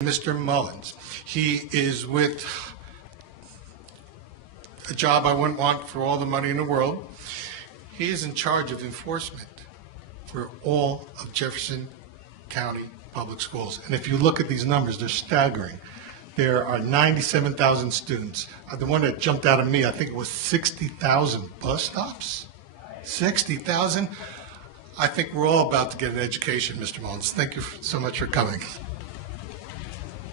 Mr. Mullins. He is with a job I wouldn't want for all the money in the world. He is in charge of enforcement for all of Jefferson County Public Schools. And if you look at these numbers, they're staggering. There are 97,000 students. The one that jumped out at me, I think it was 60,000 bus stops. 60,000? I think we're all about to get an education, Mr. Mullins. Thank you so much for coming.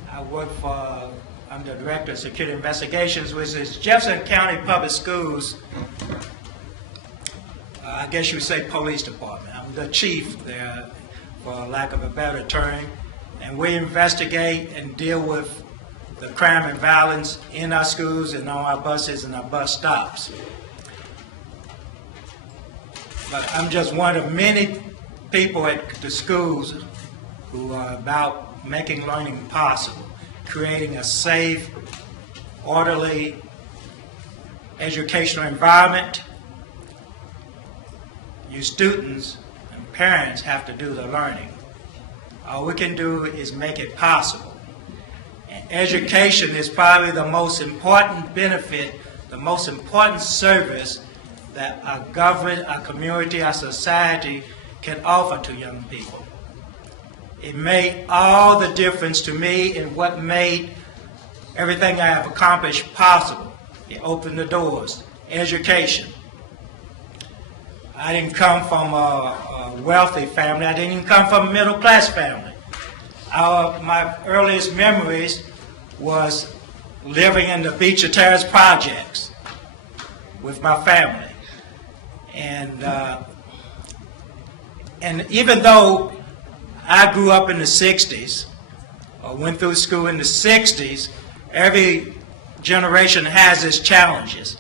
I work for, I'm the Director of Security Investigations, which is Jefferson County Public Schools, I guess you would say police department. I'm the chief there, for lack of a better term, and we investigate and deal with the crime and violence in our schools and on our buses and our bus stops. But I'm just one of many people at the schools who are about making learning possible, creating a safe, orderly educational environment. You students and parents have to do the learning. All we can do is make it possible. And education is probably the most important benefit, the most important service that our government, our community, our society can offer to young people. It made all the difference to me in what made everything I have accomplished possible. It opened the doors. Education. I didn't come from a wealthy family. I didn't even come from a middle-class family. My earliest memories was living in the Beecher Terrace projects with my family. And even though I grew up in the 60s, or went through school in the 60s, every generation has its challenges.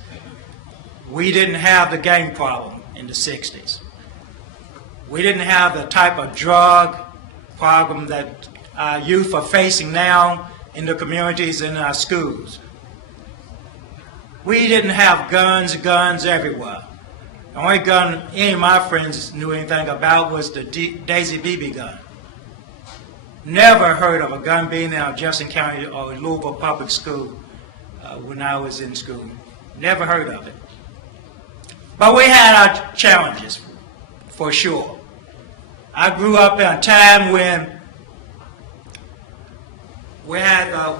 We didn't have the gang problem in the 60s. We didn't have the type of drug problem that our youth are facing now in the communities and in our schools. We didn't have guns everywhere. The only gun any of my friends knew anything about was the Daisy BB gun. Never heard of a gun being in our Jefferson County or Louisville public school when I was in school. Never heard of it. But we had our challenges, for sure. I grew up in a time when we had the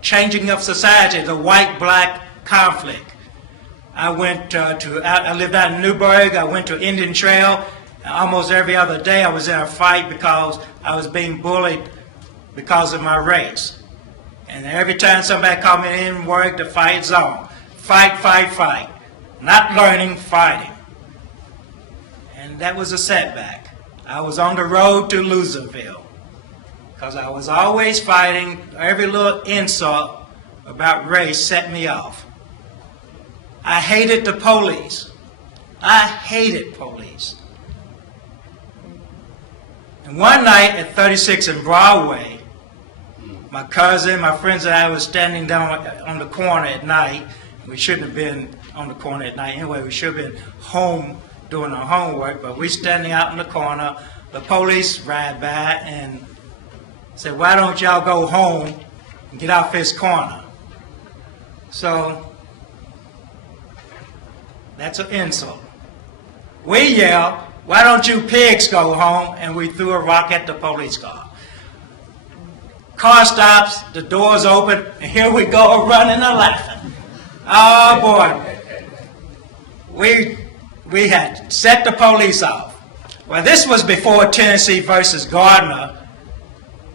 changing of society, the white-black conflict. I lived out in Newburgh. I went to Indian Trail. Almost every other day I was in a fight because I was being bullied because of my race. And every time somebody called me in work, the fight zone. Fight, fight, fight. Not learning, fighting. And that was a setback. I was on the road to Loserville because I was always fighting. Every little insult about race set me off. I hated the police. I hated police. And one night at 36 and Broadway, my cousin, my friends and I was standing down on the corner at night. We shouldn't have been on the corner at night anyway. We should have been home doing our homework, but we're standing out in the corner. The police ride by and said, "Why don't y'all go home and get off this corner?" So that's an insult. We yelled, "Why don't you pigs go home?" And we threw a rock at the police car. Car stops, the doors open, and here we go running and laughing. Oh boy. We had set the police off. Well, this was before Tennessee versus Gardner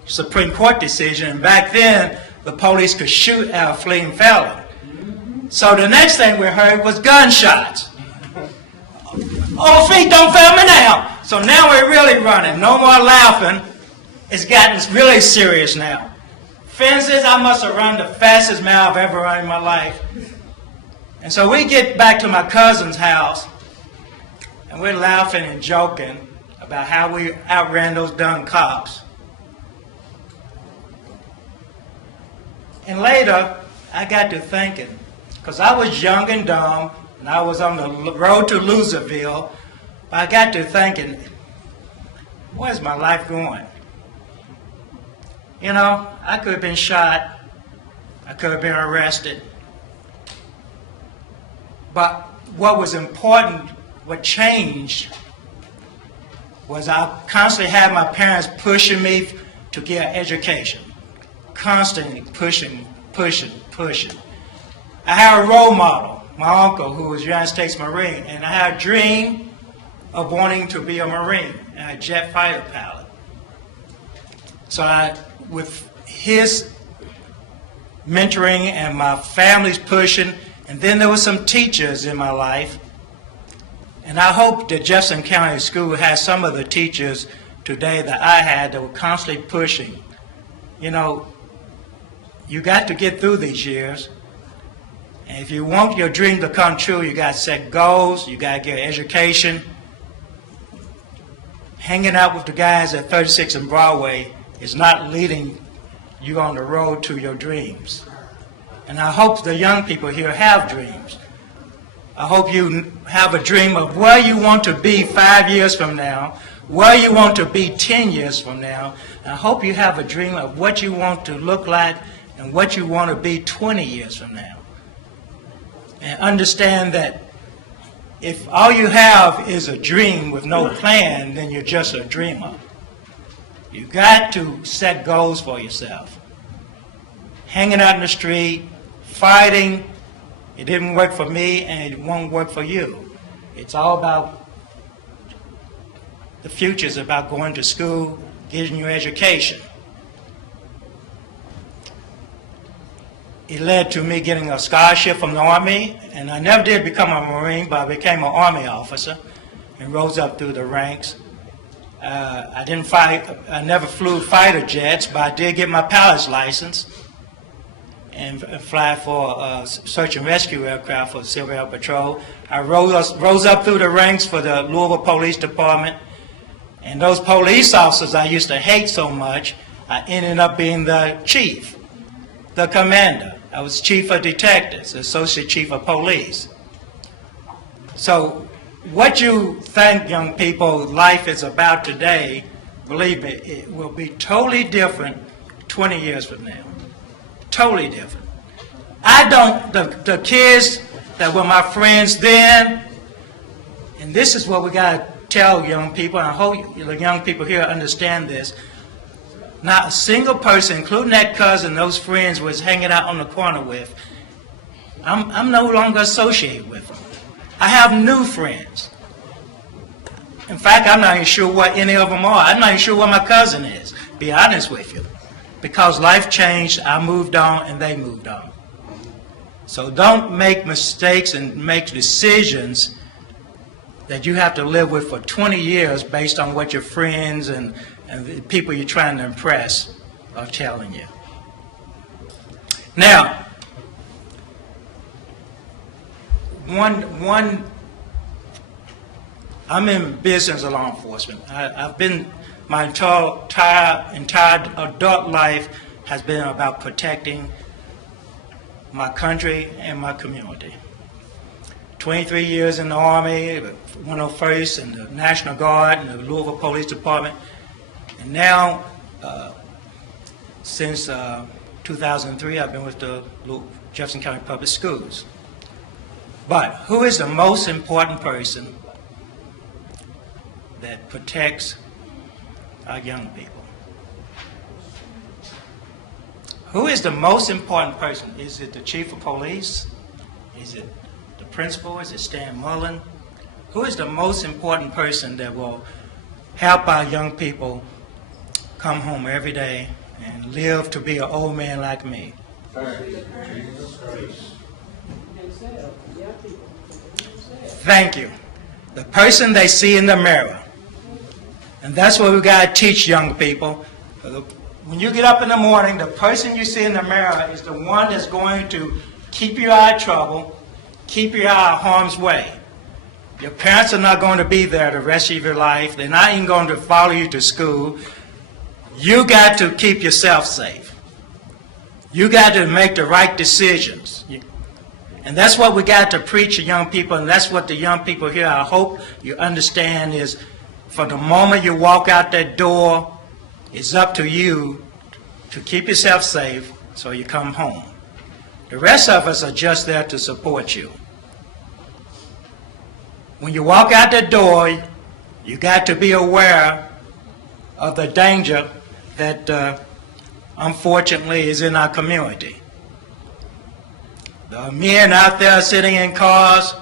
Supreme Court decision, and back then the police could shoot at a fleeing felon. So the next thing we heard was gunshots. Oh, feet don't fail me now. So now we're really running. No more laughing. It's gotten really serious now. Fences, I must have run the fastest mile I've ever run in my life. And so we get back to my cousin's house, and we're laughing and joking about how we outran those dumb cops. And later, I got to thinking, because I was young and dumb, and I was on the road to Loserville, but I got to thinking, where's my life going? You know, I could have been shot. I could have been arrested. But what was important, what changed, was I constantly had my parents pushing me to get an education. Constantly pushing. I had a role model, my uncle, who was a United States Marine, and I had a dream of wanting to be a Marine and a jet fighter pilot. So with his mentoring and my family's pushing, and then there were some teachers in my life, and I hope that Jefferson County School has some of the teachers today that I had that were constantly pushing. You know, you got to get through these years, and if you want your dream to come true, you got to set goals, you got to get an education. Hanging out with the guys at 36 and Broadway is not leading you on the road to your dreams. And I hope the young people here have dreams. I hope you have a dream of where you want to be 5 years from now, where you want to be 10 years from now. And I hope you have a dream of what you want to look like and what you want to be 20 years from now. And understand that if all you have is a dream with no plan, then you're just a dreamer. You got to set goals for yourself. Hanging out in the street, fighting, it didn't work for me and it won't work for you. It's all about, the future is about going to school, getting your education. It led to me getting a scholarship from the Army, and I never did become a Marine, but I became an Army officer and rose up through the ranks. I never flew fighter jets, but I did get my pilot's license and fly for search and rescue aircraft for the Civil Air Patrol. I rose up through the ranks for the Louisville Police Department, and those police officers I used to hate so much, I ended up being the chief, the commander. I was chief of detectives, associate chief of police. So what you think, young people, life is about today, believe me, it will be totally different 20 years from now. Totally different. The kids that were my friends then, and this is what we got to tell young people, and I hope the young people here understand this. Not a single person, including that cousin, those friends was hanging out on the corner with, I'm no longer associated with them. I have new friends. In fact, I'm not even sure what any of them are. I'm not even sure what my cousin is, to be honest with you. Because life changed, I moved on, and they moved on. So don't make mistakes and make decisions that you have to live with for 20 years based on what your friends and the people you're trying to impress are telling you. Now, I'm in business of law enforcement. I've been, my entire adult life has been about protecting my country and my community. 23 years in the Army, 101st in the National Guard and the Louisville Police Department. And now, since 2003, I've been with the Jefferson County Public Schools. But who is the most important person that protects our young people? Who is the most important person? Is it the chief of police? Is it the principal? Is it Stan Mullen? Who is the most important person that will help our young people come home every day and live to be an old man like me? Thank you. The person they see in the mirror. And that's what we got to teach young people. When you get up in the morning, the person you see in the mirror is the one that's going to keep you out of trouble, keep you out of harm's way. Your parents are not going to be there the rest of your life. They're not even going to follow you to school. You got to keep yourself safe. You got to make the right decisions. And that's what we got to preach to young people, and that's what the young people here, I hope you understand, is for the moment you walk out that door, it's up to you to keep yourself safe so you come home. The rest of us are just there to support you. When you walk out the door, you got to be aware of the danger that unfortunately is in our community. There are men out there sitting in cars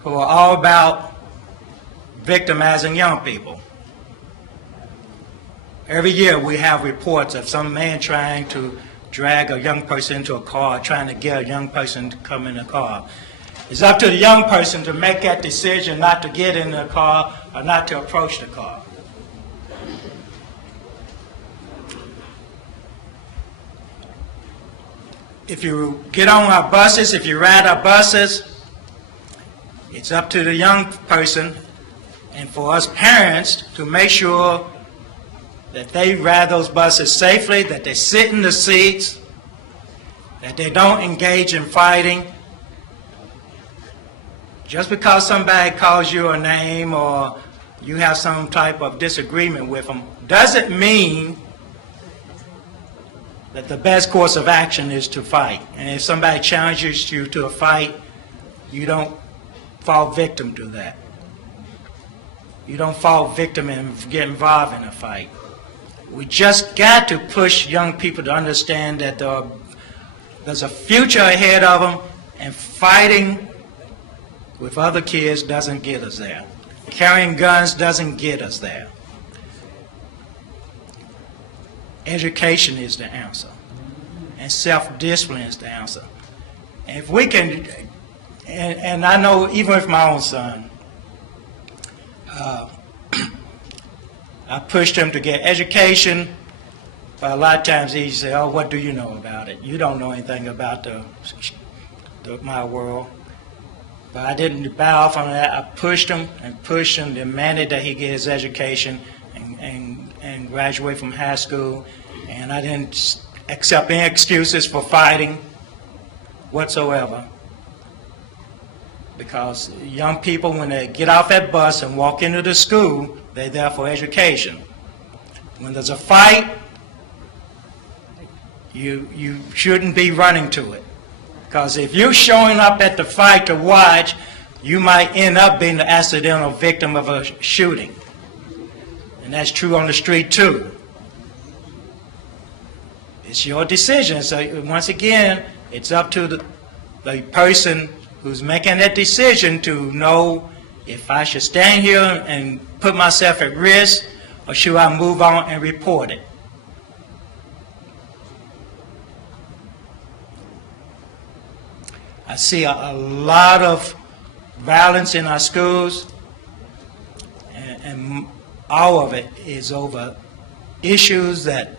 who are all about victimizing young people. Every year we have reports of some man trying to drag a young person into a car, trying to get a young person to come in the car. It's up to the young person to make that decision not to get in the car or not to approach the car. If you get on our buses, if you ride our buses, it's up to the young person and for us parents to make sure that they ride those buses safely, that they sit in the seats, that they don't engage in fighting. Just because somebody calls you a name or you have some type of disagreement with them doesn't mean that the best course of action is to fight. And if somebody challenges you to a fight, you don't fall victim to that. You don't fall victim and get involved in a fight. We just got to push young people to understand that there's a future ahead of them, and fighting with other kids doesn't get us there. Carrying guns doesn't get us there. Education is the answer, and self-discipline is the answer. And if we can, and I know even with my own son, I pushed him to get education, but a lot of times he said, "Oh, what do you know about it? You don't know anything about my world." But I didn't bow off on that. I pushed him, demanded that he get his education and graduate from high school. And I didn't accept any excuses for fighting whatsoever. Because young people, when they get off that bus and walk into the school, they're there for education. When there's a fight, you shouldn't be running to it. Because if you're showing up at the fight to watch, you might end up being the accidental victim of a shooting. And that's true on the street too. It's your decision. So once again, it's up to the person who's making that decision to know if I should stand here and put myself at risk, or should I move on and report it. I see a lot of violence in our schools, and all of it is over issues that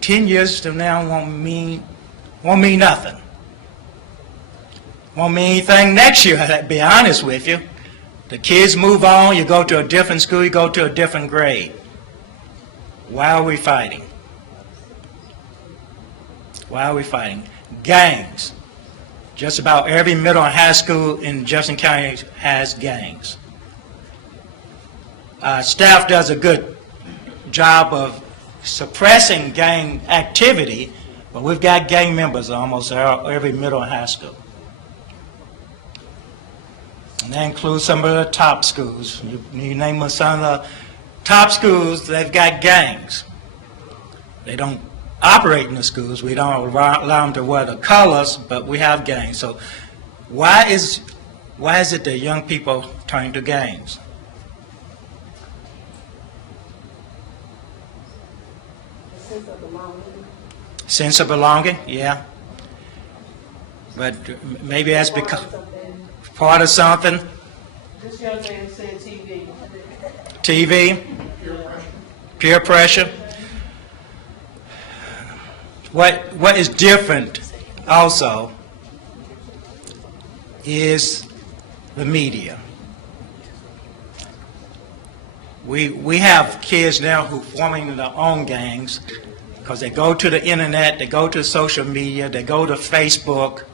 10 years from now won't mean nothing. Won't mean anything next year, to be honest with you. The kids move on, you go to a different school, you go to a different grade. Why are we fighting? Why are we fighting? Gangs. Just about every middle and high school in Jefferson County has gangs. Staff does a good job of suppressing gang activity, but we've got gang members almost every middle and high school. And that includes some of the top schools. You name some of the top schools, they've got gangs. They don't operate in the schools. We don't allow them to wear the colors, but we have gangs. So why is it that young people turn to gangs? Sense of belonging. Sense of belonging, yeah. But maybe that's because part of something. This young man said TV. TV, peer pressure. What is different also is the media. We have kids now who are forming their own gangs because they go to the internet, they go to social media, they go to Facebook,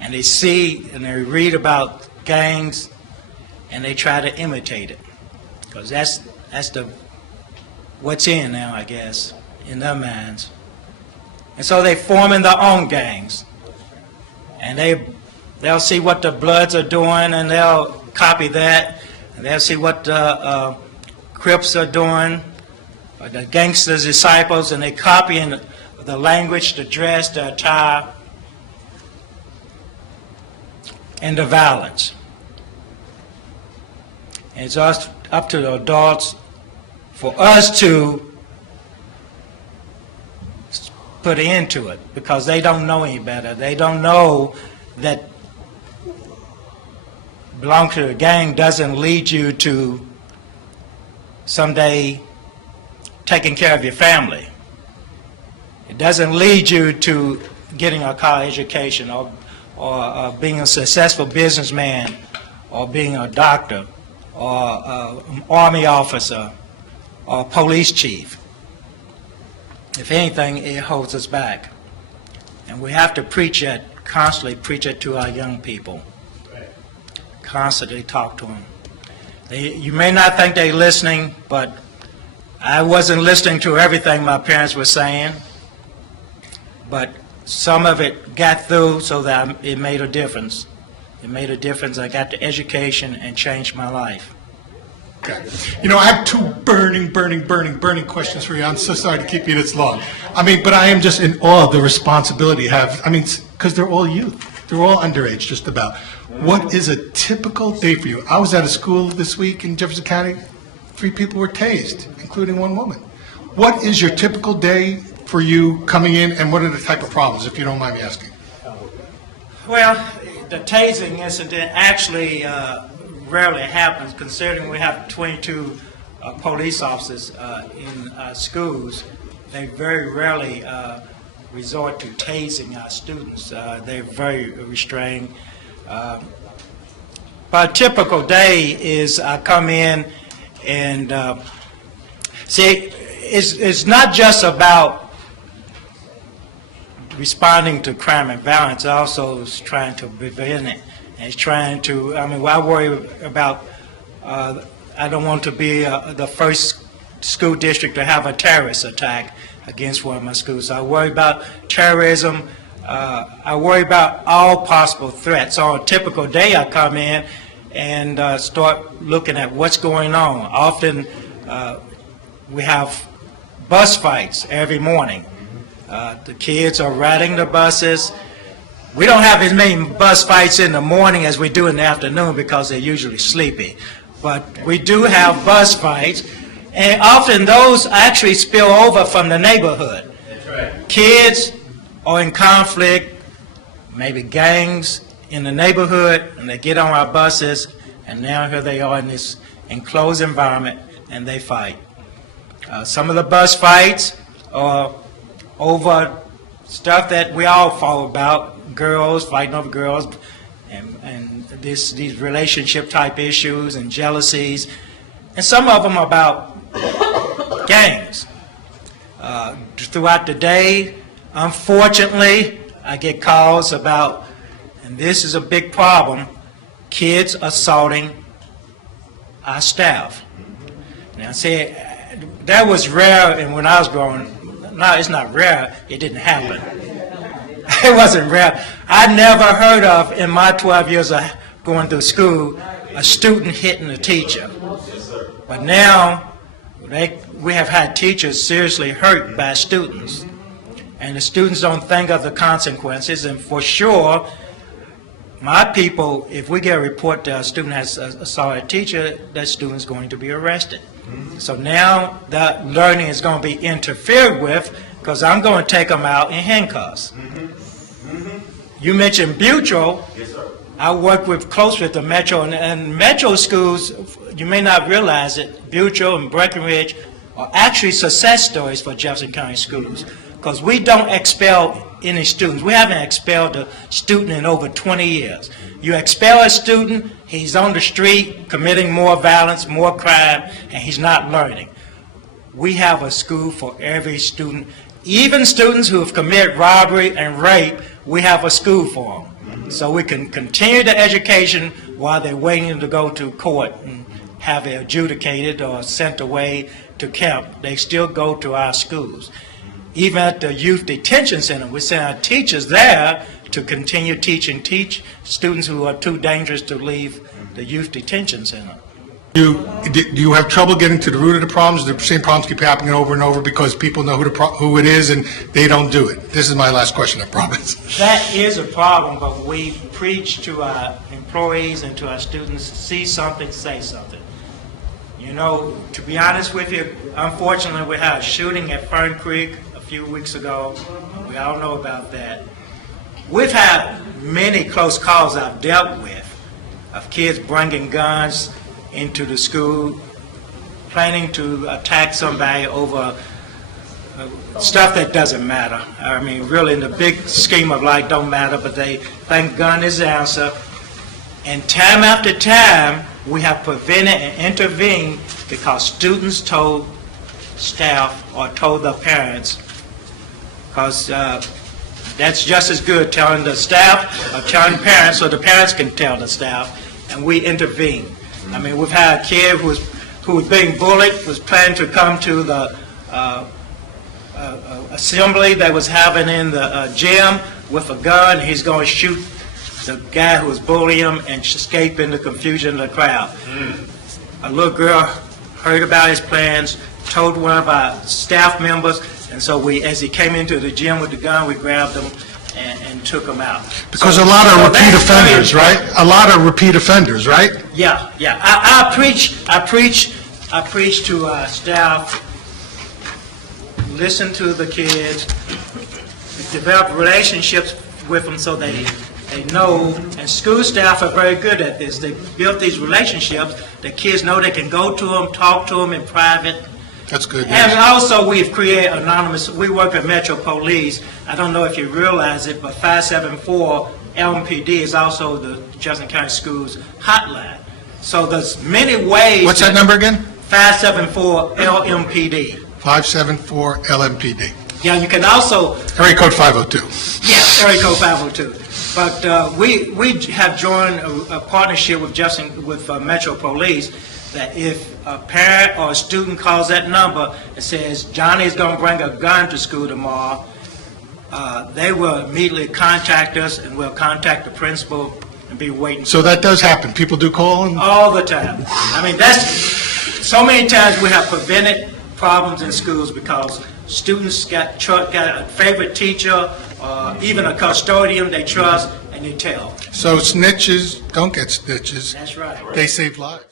and they see and they read about gangs and they try to imitate it, because that's what's in now, I guess. in their minds. And so they form in their own gangs. And they'll see what the Bloods are doing, and they'll copy that. And they'll see what the Crips are doing, or the Gangsters' Disciples, and they copy in the language, the dress, the attire, and the violence. And it's up to the adults for us to put an end to it, because they don't know any better. They don't know that belonging to a gang doesn't lead you to someday taking care of your family. It doesn't lead you to getting a college education or being a successful businessman or being a doctor or an army officer or a police chief. If anything, it holds us back. And we have to preach it, constantly preach it to our young people. Constantly talk to them. You may not think they're listening, but I wasn't listening to everything my parents were saying, but some of it got through so that it made a difference. It made a difference. I got the education and changed my life. Okay. You know, I have two burning questions for you. I'm so sorry to keep you this long. I mean, but I am just in awe of the responsibility you have. I mean, because they're all youth. They're all underage, just about. What is a typical day for you? I was at a school this week in Jefferson County. 3 people were tased, including 1 woman. What is your typical day for you coming in, and what are the type of problems, if you don't mind me asking? Well, the tasing incident actually rarely happens, considering we have 22 police officers in schools. They very rarely resort to tasing our students. They're very restrained. But a typical day is I come in and see, it's not just about responding to crime and violence, also is trying to prevent it. And it's trying to, I mean, I worry about, I don't want to be the first school district to have a terrorist attack against one of my schools. So I worry about terrorism. I worry about all possible threats. So on a typical day I come in and start looking at what's going on. Often we have bus fights every morning. The kids are riding the buses. We don't have as many bus fights in the morning as we do in the afternoon because they're usually sleepy. But we do have bus fights, and often those actually spill over from the neighborhood. That's right. Kids are in conflict, maybe gangs in the neighborhood, and they get on our buses, and now here they are in this enclosed environment, and they fight. Some of the bus fights are over stuff that we all follow about, girls, fighting over girls, and these relationship type issues and jealousies, and some of them are about gangs. Throughout the day, unfortunately, I get calls about, and this is a big problem, kids assaulting our staff. Now, see, that was rare, and when I was growing, no, it's not rare, it didn't happen. It wasn't rare. I never heard of, in my 12 years of going through school, a student hitting a teacher. But now, we have had teachers seriously hurt by students. And the students don't think of the consequences. And for sure, my people, if we get a report that a student has assaulted a teacher, that student's going to be arrested. So now that learning is going to be interfered with because I'm going to take them out in handcuffs. You mentioned Butro. Yes, sir. I work close with the Metro, and Metro schools, you may not realize it, Butro and Breckenridge are actually success stories for Jefferson County schools because we don't expel any students. We haven't expelled a student in over 20 years. You expel a student, he's on the street committing more violence, more crime, and he's not learning. We have a school for every student. Even students who have committed robbery and rape, we have a school for them. So we can continue the education while they're waiting to go to court and have it adjudicated or sent away to camp. They still go to our schools. even at the youth detention center, we send our teachers there to continue teach students who are too dangerous to leave the youth detention center. Do you have trouble getting to the root of the problems? The same problems keep happening over and over because people know who it is and they don't do it. This is my last question, I promise. That is a problem, but we preach to our employees and to our students, see something, say something. You know, to be honest with you, unfortunately, we had a shooting at Fern Creek a few weeks ago. We all know about that. We've had many close calls I've dealt with of kids bringing guns into the school, planning to attack somebody over stuff that doesn't matter. I mean, really, in the big scheme of life, don't matter, but they think gun is the answer. And time after time, we have prevented and intervened because students told staff or told their parents, because that's just as good, telling the staff or telling parents so the parents can tell the staff, and we intervene. I mean, we've had a kid who was being bullied, was planning to come to the assembly they was having in the gym with a gun. He's going to shoot the guy who was bullying him and escape in the confusion of the crowd. A little girl heard about his plans, told one of our staff members, and so as he came into the gym with the gun, we grabbed him and took him out. Because a lot of repeat offenders, right? A lot of repeat offenders, right? Yeah. I preach to our staff. Listen to the kids. Develop relationships with them so they know. And school staff are very good at this. They built these relationships. The kids know they can go to them, talk to them in private. That's good. And also, we've created anonymous. We work at Metro Police. I don't know if you realize it, but 574 LMPD is also the Jefferson County Schools hotline. So there's many ways. What's that number again? 574 LMPD. 574 LMPD. Yeah, you can also. Area code 502. Yeah, area code 502. But we have joined a partnership with Metro Police. That if a parent or a student calls that number and says, Johnny's going to bring a gun to school tomorrow, they will immediately contact us and we'll contact the principal and be waiting. So that does happen. People do call? All the time. I mean, that's so many times we have prevented problems in schools because students got a favorite teacher or even a custodian they trust and they tell. So snitches don't get stitches. That's right. They save lives.